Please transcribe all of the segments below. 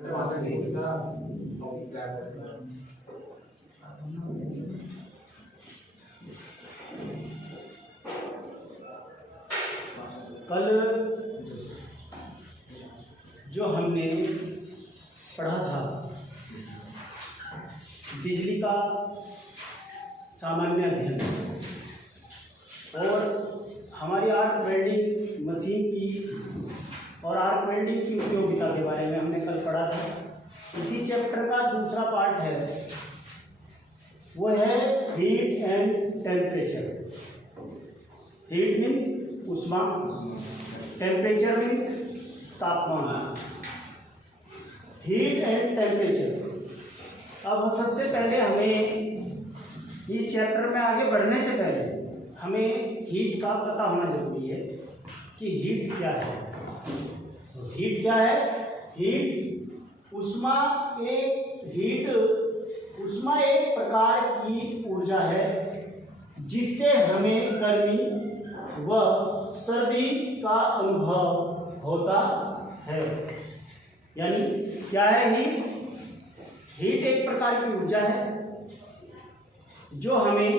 कल जो हमने पढ़ा था बिजली का सामान्य अध्ययन और हमारी आर्क वेल्डिंग मशीन की और आर्क वेल्डिंग की उपयोगिता के बारे में हमने कल पढ़ा था। इसी चैप्टर का दूसरा पार्ट है, वो है heat and temperature. Heat means ऊष्मा, टेम्परेचर मीन्स तापमान। Heat and temperature. अब सबसे पहले हमें इस चैप्टर में आगे बढ़ने से पहले हमें हीट का पता होना जरूरी है कि हीट क्या है। हीट क्या है? हीट ऊष्मा एक प्रकार की ऊर्जा है जिससे हमें गर्मी व सर्दी का अनुभव होता है। यानी क्या है हीट? हीट एक प्रकार की ऊर्जा है जो हमें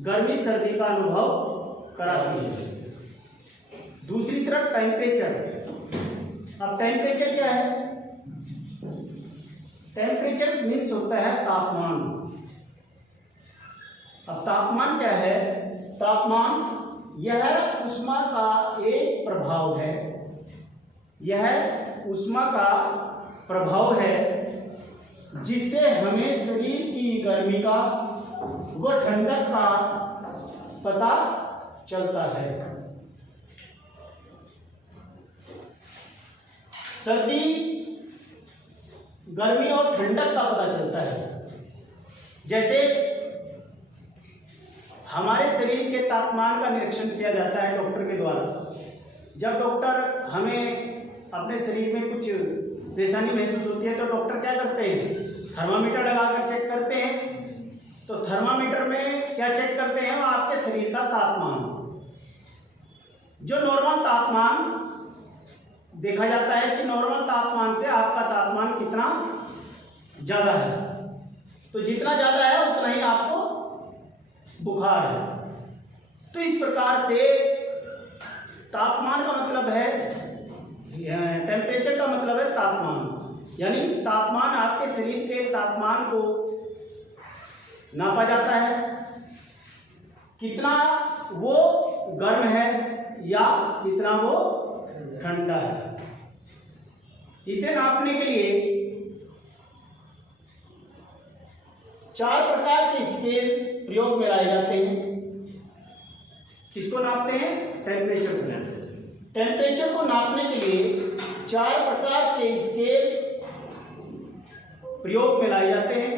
गर्मी सर्दी का अनुभव कराती है। दूसरी तरफ टेम्परेचर। अब टेम्परेचर क्या है? टेम्परेचर मीन्स होता है तापमान। अब तापमान क्या है? तापमान यह ऊष्मा का एक प्रभाव है। यह ऊष्मा का प्रभाव है जिससे हमें शरीर की गर्मी का व ठंडक का पता चलता है। सर्दी गर्मी और ठंडक का पता चलता है। जैसे हमारे शरीर के तापमान का निरीक्षण किया जाता है डॉक्टर के द्वारा। जब डॉक्टर हमें अपने शरीर में कुछ परेशानी महसूस होती है तो डॉक्टर क्या करते हैं? थर्मामीटर लगाकर चेक करते हैं। तो थर्मामीटर में क्या चेक करते हैं? आपके शरीर का तापमान। जो नॉर्मल तापमान देखा जाता है कि नॉर्मल तापमान से आपका तापमान कितना ज्यादा है, तो जितना ज्यादा है उतना ही आपको बुखार है। तो इस प्रकार से तापमान का मतलब है, टेम्परेचर का मतलब है तापमान। यानी तापमान आपके शरीर के तापमान को नापा जाता है, कितना वो गर्म है या कितना वो ठंडा है। इसे नापने के लिए 4 प्रकार के स्केल प्रयोग में लाए जाते हैं। किसको नापते हैं? टेम्परेचर को नापते हैं। टेम्परेचर को नापने के लिए 4 प्रकार के स्केल प्रयोग में लाए जाते हैं।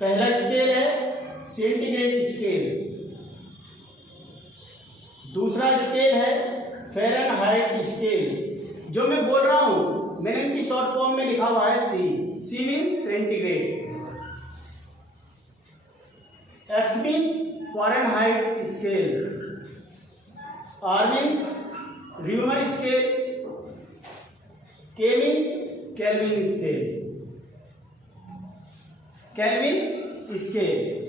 पहला स्केल है सेंटीग्रेड स्केल। दूसरा स्केल है फ़ारेनहाइट स्केल। जो मैं बोल रहा हूं मैंने इनकी शॉर्ट फॉर्म में लिखा हुआ है C means centigrade, F means Fahrenheit scale, R means Reaumur scale, K means Kelvin scale. Kelvin scale.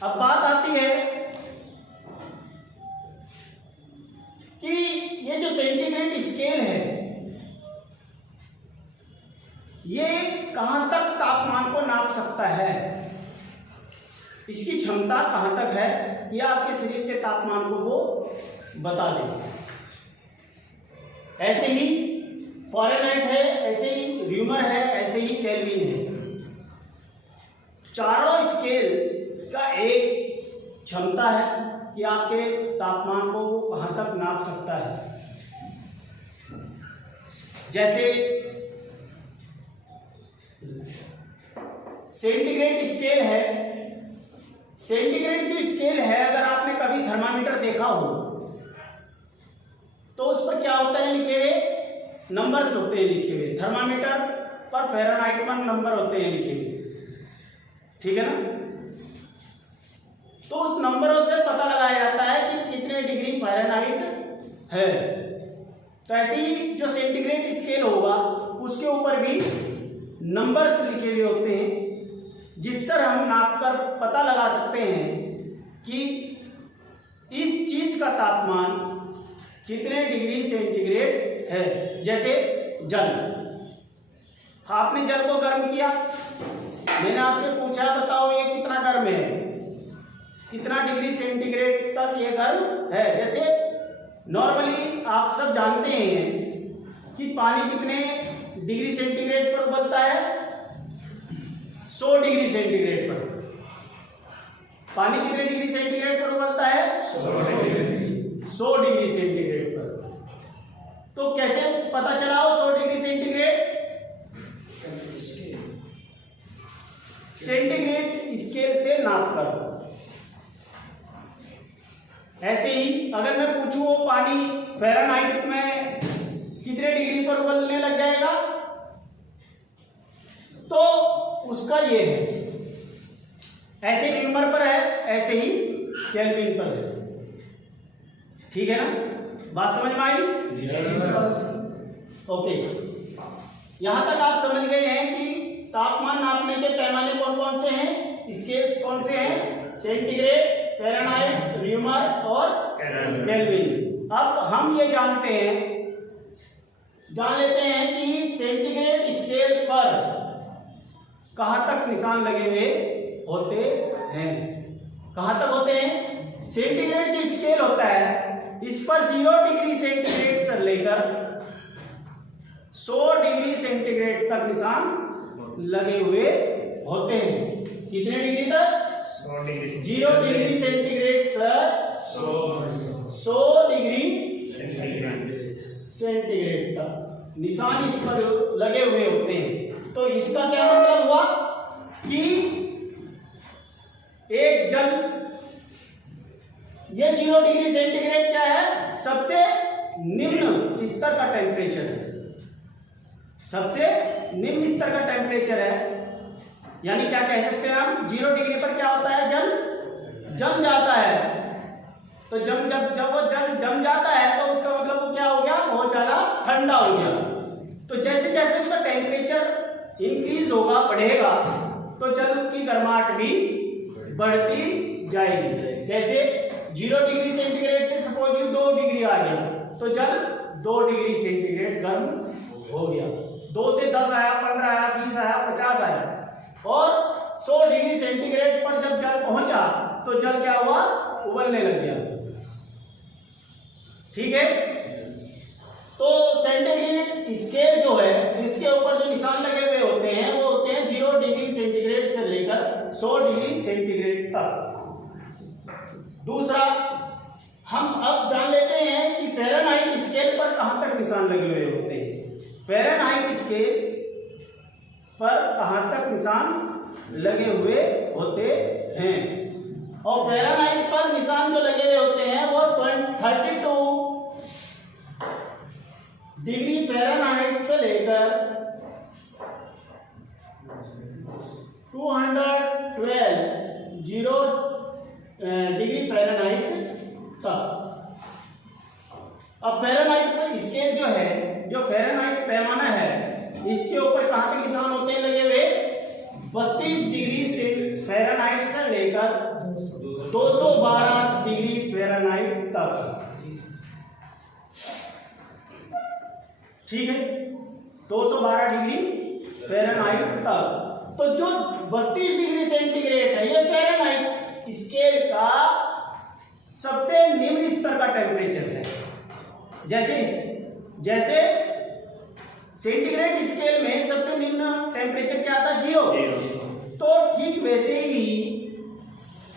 अब बात आती है कि ये जो सेंटीग्रेड स्केल है ये कहां तक तापमान को नाप सकता है, इसकी क्षमता कहां तक है कि आपके शरीर के तापमान को वो बता दे। ऐसे ही फ़ारेनहाइट है, ऐसे ही र्यूमर है, ऐसे ही केल्विन है। चारों स्केल का एक क्षमता है कि आपके तापमान को वो कहां तक नाप सकता है। जैसे सेंटीग्रेड स्केल है। सेंटीग्रेड जो स्केल है, अगर आपने कभी थर्मामीटर देखा हो तो उस पर क्या होता है लिखे हुए? नंबर्स होते हैं लिखे हुए। थर्मामीटर पर फ़ारेनहाइट पर नंबर होते हैं लिखे हुए, ठीक है ना? तो उस नंबरों से पता लगाया जाता है कि कितने डिग्री फ़ारेनहाइट है। तो ऐसे ही जो सेंटीग्रेड स्केल होगा उसके ऊपर भी नंबर्स लिखे हुए होते हैं, जिससे हम नापकर पता लगा सकते हैं कि इस चीज का तापमान कितने डिग्री सेंटीग्रेड है। जैसे जल, आपने जल को गर्म किया, मैंने आपसे पूछा बताओ ये कितना गर्म है, कितना डिग्री सेंटीग्रेड तक ये गर्म है। जैसे नॉर्मली आप सब जानते हैं कि पानी कितने डिग्री सेंटीग्रेड पर उबलता है, 100 डिग्री सेंटीग्रेड पर। पानी कितने डिग्री सेंटीग्रेड पर उबलता है? 100 डिग्री सेंटीग्रेड पर। तो कैसे पता चला 100 डिग्री सेंटीग्रेड? सेंटीग्रेड स्केल से नाप कर। ऐसे ही अगर मैं पूछूं वो पानी फ़ारेनहाइट में कितने डिग्री पर उबलने लग जाएगा, तो उसका ये है, ऐसे ड्यूमर पर है, ऐसे ही केल्विन पर है। ठीक है ना, बात समझ में आई? ओके, यहां तक आप समझ गए हैं कि तापमान नापने के पैमाने कौन कौन से हैं, स्केल्स कौन से हैं? सेंटीग्रेड, फ़ारेनहाइट, ड्यूमर और केल्विन। अब हम ये जान लेते हैं कि सेंटीग्रेड स्केल पर कहां तक निशान लगे हुए होते हैं। कहां तक होते हैं? सेंटीग्रेड जो स्केल होता है इस पर 0 डिग्री सेंटीग्रेड से लेकर 100 डिग्री सेंटीग्रेड तक निशान लगे हुए होते हैं। कितने डिग्री तक? 0 डिग्री सेंटीग्रेड से 100 डिग्री सेंटीग्रेड तक निशान इस पर लगे हुए होते हैं। तो इसका क्या मतलब हुआ कि एक जल, ये 0 डिग्री सेंटीग्रेड क्या है? सबसे निम्न स्तर का टेम्परेचर है, सबसे निम्न स्तर का टेम्परेचर है। यानी क्या कह सकते हैं हम? 0 डिग्री पर क्या होता है? जल जम जाता है। तो जब वो जल जम जाता है तो उसका मतलब वो क्या हो गया? बहुत ज्यादा ठंडा हो गया। तो जैसे जैसे उसका टेम्परेचर इंक्रीज होगा, बढ़ेगा, तो जल की गर्माहट भी बढ़ती जाएगी। कैसे? 0 डिग्री सेंटीग्रेड से सपोज 2 डिग्री आ गया तो जल 2 डिग्री सेंटीग्रेड गर्म हो गया। 2 से 10 आया, 15 आया, 20 आया, 50 आया, और 100 डिग्री सेंटीग्रेड पर जब जल पहुंचा तो जल क्या हुआ? उबलने लग गया। ठीक है, तो सेंटीग्रेड स्केल जो है इसके ऊपर जो निशान लगे हुए होते हैं वो होते हैं 0 डिग्री सेंटीग्रेड से लेकर 100 डिग्री सेंटीग्रेड तक। दूसरा, हम अब जान लेते हैं कि फ़ारेनहाइट स्केल पर कहां तक निशान लगे हुए होते हैं। फ़ारेनहाइट स्केल पर कहां तक निशान लगे हुए होते हैं, और फ़ारेनहाइट पर निशान जो लगे हुए होते हैं वो 32 डिग्री फ़ारेनहाइट से लेकर 212 डिग्री फ़ारेनहाइट तक। अब फ़ारेनहाइट पर स्केल जो है, जो फ़ारेनहाइट पैमाना है, इसके ऊपर कहां तक निशान होते हैं लगे हुए? 32 डिग्री फ़ारेनहाइट से लेकर 212 डिग्री फ़ारेनहाइट तक। ठीक है, 212 डिग्री फ़ारेनहाइट तक। तो जो 32 डिग्री सेंटीग्रेड है ये फ़ारेनहाइट स्केल का सबसे निम्न स्तर का टेम्परेचर है। जैसे सेंटीग्रेड स्केल में सबसे निम्न टेम्परेचर क्या था? 0। तो ठीक वैसे ही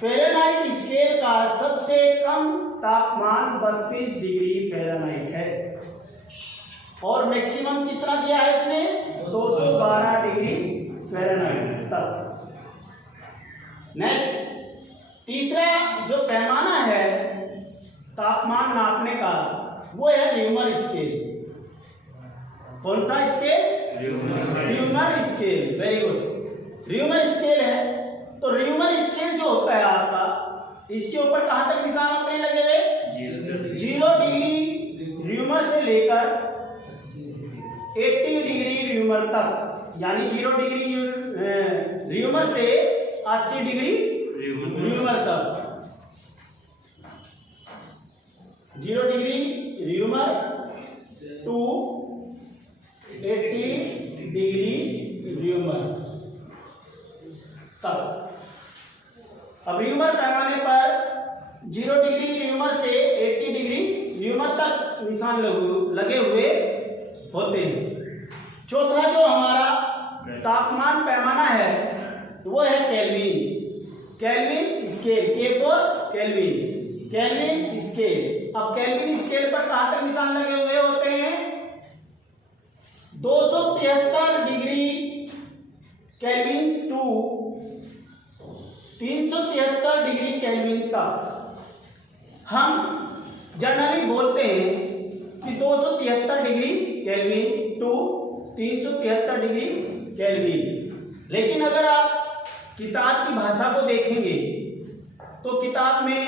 फ़ारेनहाइट स्केल का सबसे कम तापमान 32 डिग्री फ़ारेनहाइट है, और मैक्सिमम कितना दिया है इसने? 212 डिग्री फ़ारेनहाइट तक। नेक्स्ट, तीसरा जो पैमाना है तापमान नापने का वो है ड्यूमर स्केल। कौन सा scale? Reaumur scale. Very good, Reaumur scale है। तो ड्यूमर स्केल जो होता है आपका, इसके ऊपर कहां तक निशान होते हैं लगे हुए? 0 डिग्री लेकर 80 डिग्री र्यूमर तक, यानी 0 डिग्री र्यूमर से 80 डिग्री र्यूमर तक, 0 degree Reaumur to 80 degree Reaumur तक। अब र्यूमर पैमाने पर 0 डिग्री र्यूमर से 80 डिग्री र्यूमर तक निशान लगे हुए होते हैं। चौथा जो हमारा तापमान पैमाना है वो है Kelvin. Kelvin scale, K for Kelvin, Kelvin scale. अब केल्विन स्केल पर कहां तक निशान लगे हुए होते हैं? 273 degree Kelvin to 373 degree Kelvin तक। हम जनरली बोलते हैं कि 273 degree Kelvin to 373 degree Kelvin, लेकिन अगर आप किताब की भाषा को देखेंगे तो किताब में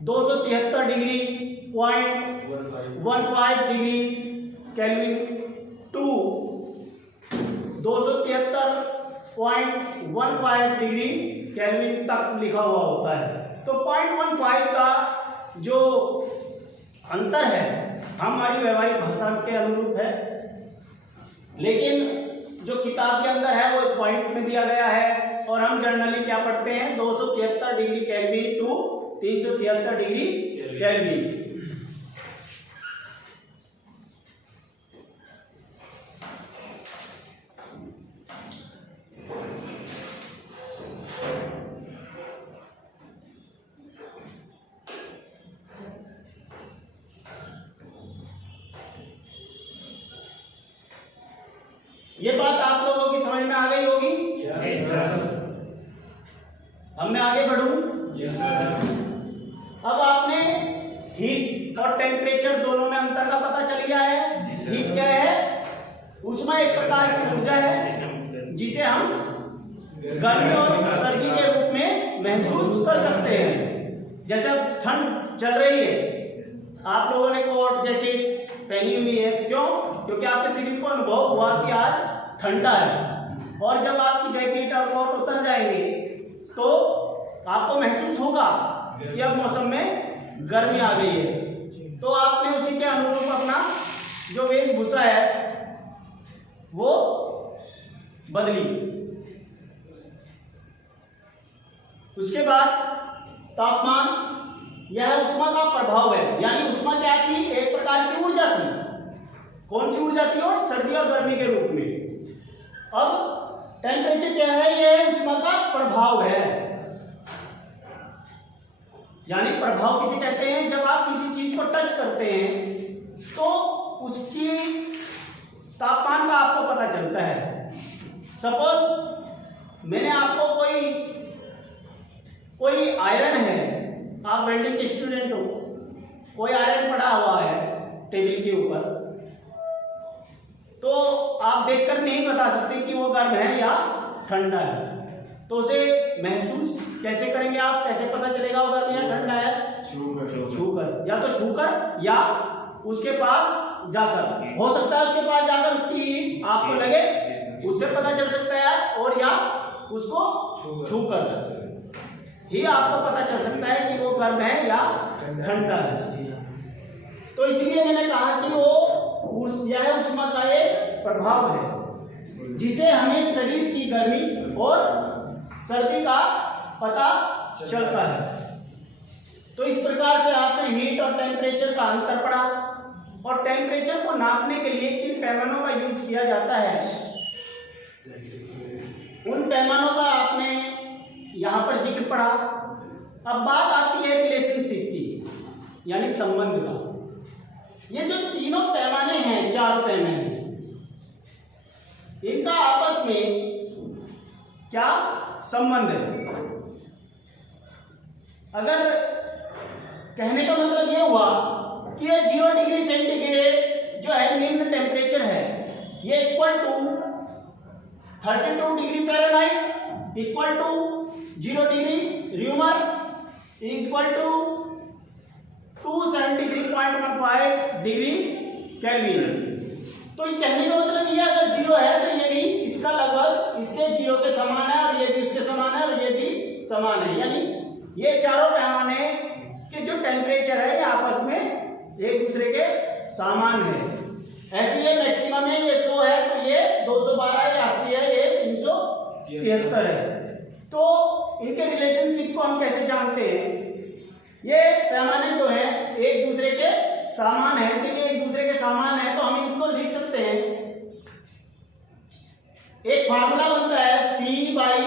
273 degree .15 degree Kelvin to 273.15 degree Kelvin तक लिखा हुआ होता है। तो 0.15 का जो अंतर है हमारी व्यवहारिक भाषा के अनुरूप है, लेकिन जो किताब के अंदर है वो पॉइंट में दिया गया है, और हम जनरली क्या पढ़ते हैं? 273 degree Kelvin to 373 degree Kelvin. ये बात आप लोगों की समझ में आ गई होगी? Yes sir. अब मैं आगे बढ़ूं? Yes sir. अब आपने हीट और टेम्परेचर दोनों में अंतर का पता चल गया है। हीट क्या है? ऊष्मा एक प्रकार की ऊर्जा है जिसे हम गर्मी और सर्दी के रूप में महसूस कर सकते हैं। जैसे अब ठंड चल रही है, आप लोगों ने कोट जैकेट पहनी हुई है, क्यों? क्योंकि आपके शरीर को अनुभव हुआ कि आज ठंडा है, और जब आपकी जैकेट और कोट उतर जाएंगे तो आपको महसूस होगा कि अब मौसम में गर्मी आ गई है। तो आपने उसी के अनुरूप अपना जो वेशभूषा है वो बदली। उसके बाद तापमान, यह उष्मा का प्रभाव है, यानी उष्मा क्या थी? एक प्रकार की ऊर्जा थी। कौन सी ऊर्जा थी? और सर्दी और गर्मी के रूप में। अब टेम्परेचर क्या है? यह उष्मा का प्रभाव है, यानी प्रभाव किसे कहते हैं? जब आप किसी चीज को टच करते हैं तो उसकी तापमान का आपको पता चलता है। सपोज मैंने आपको कोई आयरन है, आप वेल्डिंग के स्टूडेंट हो, कोई आयरन पड़ा हुआ है टेबल के ऊपर, तो आप देखकर नहीं बता सकते कि वो गर्म है या ठंडा है। तो उसे महसूस कैसे करेंगे आप? कैसे पता चलेगा वो गर्म या ठंडा है? छूकर, या तो छूकर या उसके पास जाकर। हो सकता है उसके पास जाकर उसकी आपको लगे, उससे पता चल सकता है, और या उसको छूकर ही आपको पता चल सकता है कि वो गर्म है या ठंडा है। तो इसलिए मैंने कहा कि वो यह उष्मा का एक प्रभाव है जिसे हमें शरीर की गर्मी और सर्दी का पता चलता है। तो इस प्रकार से आपने हीट और टेम्परेचर का अंतर पढ़ा, और टेम्परेचर को नापने के लिए किन पैमानों का यूज किया जाता है उन पैमानों का आपने यहां पर जिक्र पढ़ा। अब बात आती है रिलेशनशिप की, यानी संबंध का। ये जो तीनों पैमाने हैं, चार पैमाने, इनका आपस में क्या संबंध है? अगर कहने का मतलब यह हुआ कि ये 0 डिग्री सेंटीग्रेड जो है निम्न टेम्परेचर है, ये equal to 32 degree Fahrenheit equal to 0 degree Reaumur equal to 273.15 degree Kelvin. तो ये कहने का मतलब ये अगर जीरो है तो ये भी इसका लगभग इसके जीरो के समान है और ये भी इसके समान है और ये भी समान है, यानी ये चारों पैमाने के जो टेम्परेचर है ये आपस में एक दूसरे के समान है। ऐसे ये मैक्सिमम है, ये 100 है तो ये 212 है, 80 है, ये 373 है। तो इनके रिलेशनशिप को हम कैसे जानते हैं? ये पैमाने जो है एक दूसरे के समान है, तो ये एक दूसरे के समान है तो हम इनको लिख सकते हैं। एक फार्मूला बनता है C बाई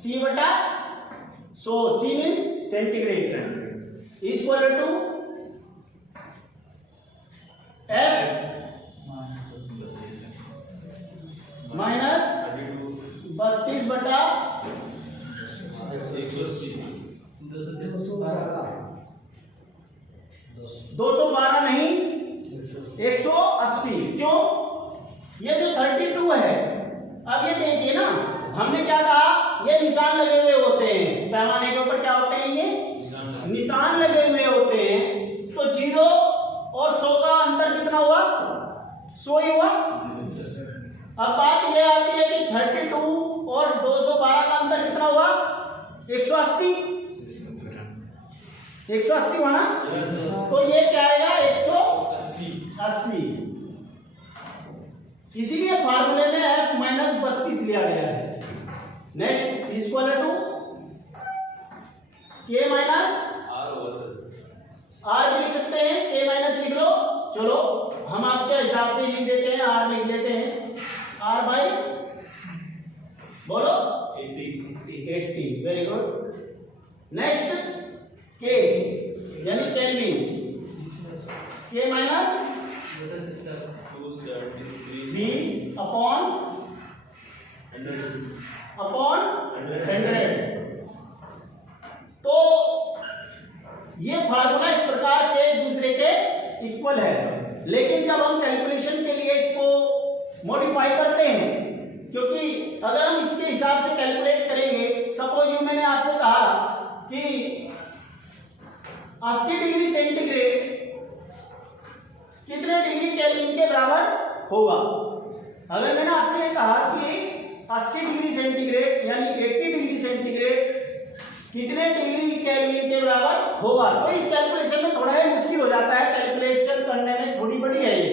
C बटा 100, C means centigrade equal to F minus 32 बटा 212 नहीं 180। क्यों? ये जो 32 है, अब ये देखिए ना, हमने क्या कहा, ये निशान लगे हुए होते हैं पैमाने के ऊपर, क्या होते हैं ये निशान लगे हुए होते हैं। तो 0 और 100 का अंतर कितना हुआ? 100 ही हुआ। अब बात ये आती है कि 32 और 212 का अंतर कितना हुआ? 180 हुआ ना? तो ये क्या आएगा? 180। इसीलिए फार्मूले में F माइनस 32 लिया गया है। Next equal to K minus R भी लिख सकते हैं, K माइनस लिख लो। चलो हम आपके हिसाब से लिख देते हैं, R लिख देते हैं, R बाई बोलो 80। Very good. नेक्स्ट K यानी केल्विन, K माइनस 3 अपॉन 100। तो ये फार्मूला इस प्रकार से एक दूसरे के इक्वल है, लेकिन जब हम कैलकुलेशन के लिए इसको मॉडिफाई करते हैं, क्योंकि अगर हम इसके हिसाब से कैलकुलेट करेंगे, सपोज यू मैंने आपसे कहा कि 80 डिग्री सेंटीग्रेड कितने डिग्री केल्विन के बराबर होगा। अगर मैंने आपसे कहा कि 80 डिग्री सेंटीग्रेड यानी 80 डिग्री सेंटीग्रेड कितने डिग्री केल्विन के बराबर होगा, तो इस कैलकुलेशन में थोड़ा ही मुश्किल हो जाता है, कैलकुलेशन करने में थोड़ी बड़ी है ये,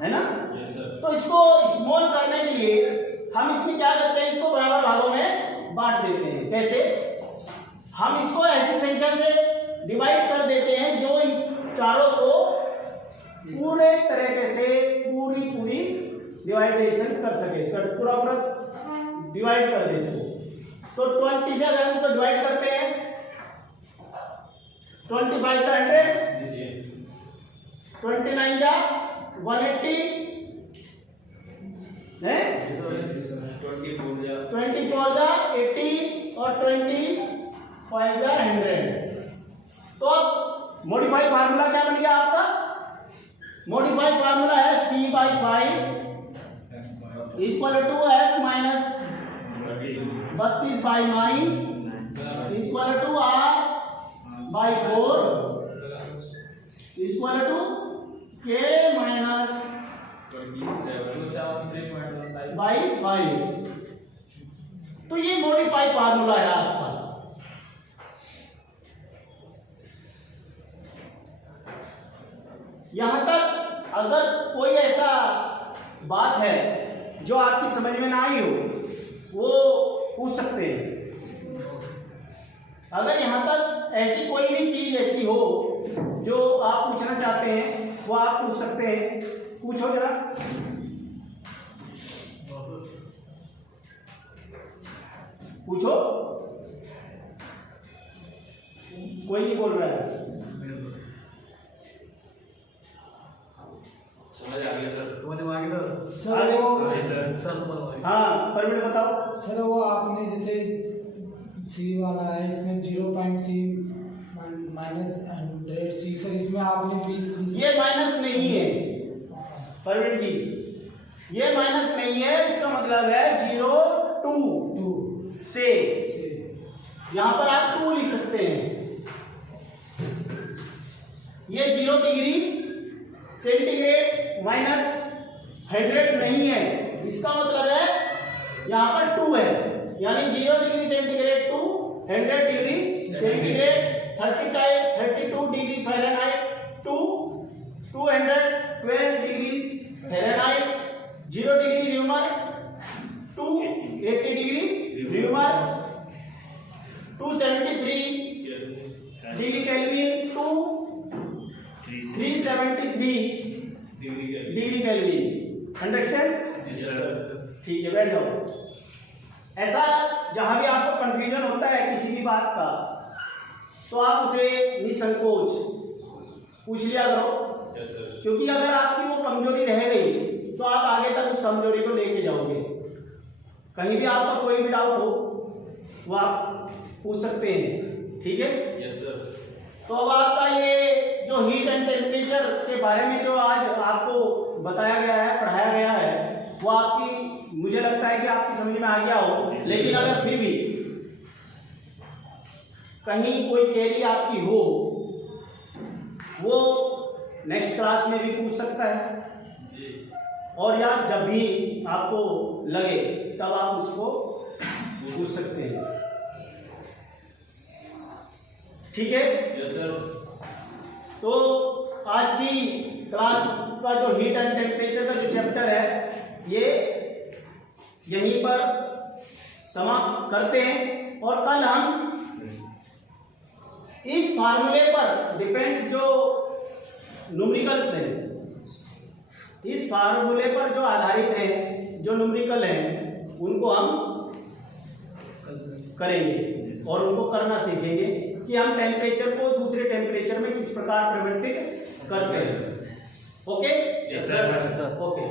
है ना? yes, तो इसको स्मॉल करने के लिए हम इसमें क्या करते हैं, इसको बराबर भागों में बांट देते हैं। कैसे? हम इसको ऐसी संख्या से डिवाइड कर देते हैं जो इन चारों को पूरे तरीके से पूरी डिवाइडेशन कर सके, सर पूरा डिवाइड कर दे इसको। तो 20 से अगर हम इसको डिवाइड करते हैं, 25 का 100, 29 का 180 है, 24 का 80 और 25 का 100। तो अब मॉडिफाइड फार्मूला क्या बन गया आपका? मॉडिफाइड फार्मूला है C/5 equal to F minus 32/9 equal to R/4 equal to K minus 5। तो ये मॉडिफाइड फार्मूला है आपका। यहां तक अगर कोई ऐसा बात है जो आपकी समझ में ना आई हो, वो पूछ सकते हैं। अगर यहां तक ऐसी कोई भी चीज ऐसी हो जो आप पूछना चाहते हैं, वो आप पूछ सकते हैं। पूछो जरा। पूछो, कोई नहीं बोल रहा है। समझ आ गया सर? समझ में आ गया सर। आगे? सर हाँ परवीन बताओ। सर वो आपने जैसे सी वाला है, इसमें 0.C माइनस 100C, सर इसमें आपने 20 ये माइनस नहीं है परवीन जी, ये माइनस नहीं है, इसका मतलब है 0 2 से। यहाँ पर आप 2 लिख सकते हैं। ये 0 डिग्री सेंटीग्रेड माइनस 100 नहीं है, इसका मतलब है यहाँ पर 2 है, यानी 0 degree centigrade to 100 degree centigrade 32 degree Fahrenheit to 212 degree Fahrenheit, 0 degree Reaumur to 80 degree Reaumur, 273 degree Kelvin to 373 degree Kelvin. Understand? ठीक है, बैठ जाओ। ऐसा जहां भी आपको कंफ्यूजन होता है किसी भी बात का, तो आप उसे निसंकोच पूछ लिया करो, क्योंकि अगर आपकी वो कमजोरी रह गई तो आप आगे तक उस कमजोरी को लेके जाओगे। कहीं भी आपका कोई भी डाउट हो वो आप पूछ सकते हैं, ठीक है? तो अब आपका ये जो हीट एंड टेम्परेचर के बारे में जो आज आपको बताया गया है, पढ़ाया गया है, वो आपकी, मुझे लगता है कि आपकी समझ में आ गया हो। लेकिन अगर फिर भी कहीं कोई क्वेरी आपकी हो, वो नेक्स्ट क्लास में भी पूछ सकता है, और या जब भी आपको लगे तब आप उसको पूछ सकते हैं, ठीक है? Yes sir. तो आज की क्लास का जो हीट एंड टेम्परेचर का जो चैप्टर है, ये यहीं पर समाप्त करते हैं, और कल हम इस फार्मूले पर डिपेंड जो न्यूमेरिकल्स हैं, इस फार्मूले पर जो आधारित हैं, जो न्यूमेरिकल हैं, उनको हम करेंगे और उनको करना सीखेंगे कि हम टेम्परेचर को दूसरे टेम्परेचर में किस प्रकार परिवर्तित करते हैं। ओके? Yes sir. ओके।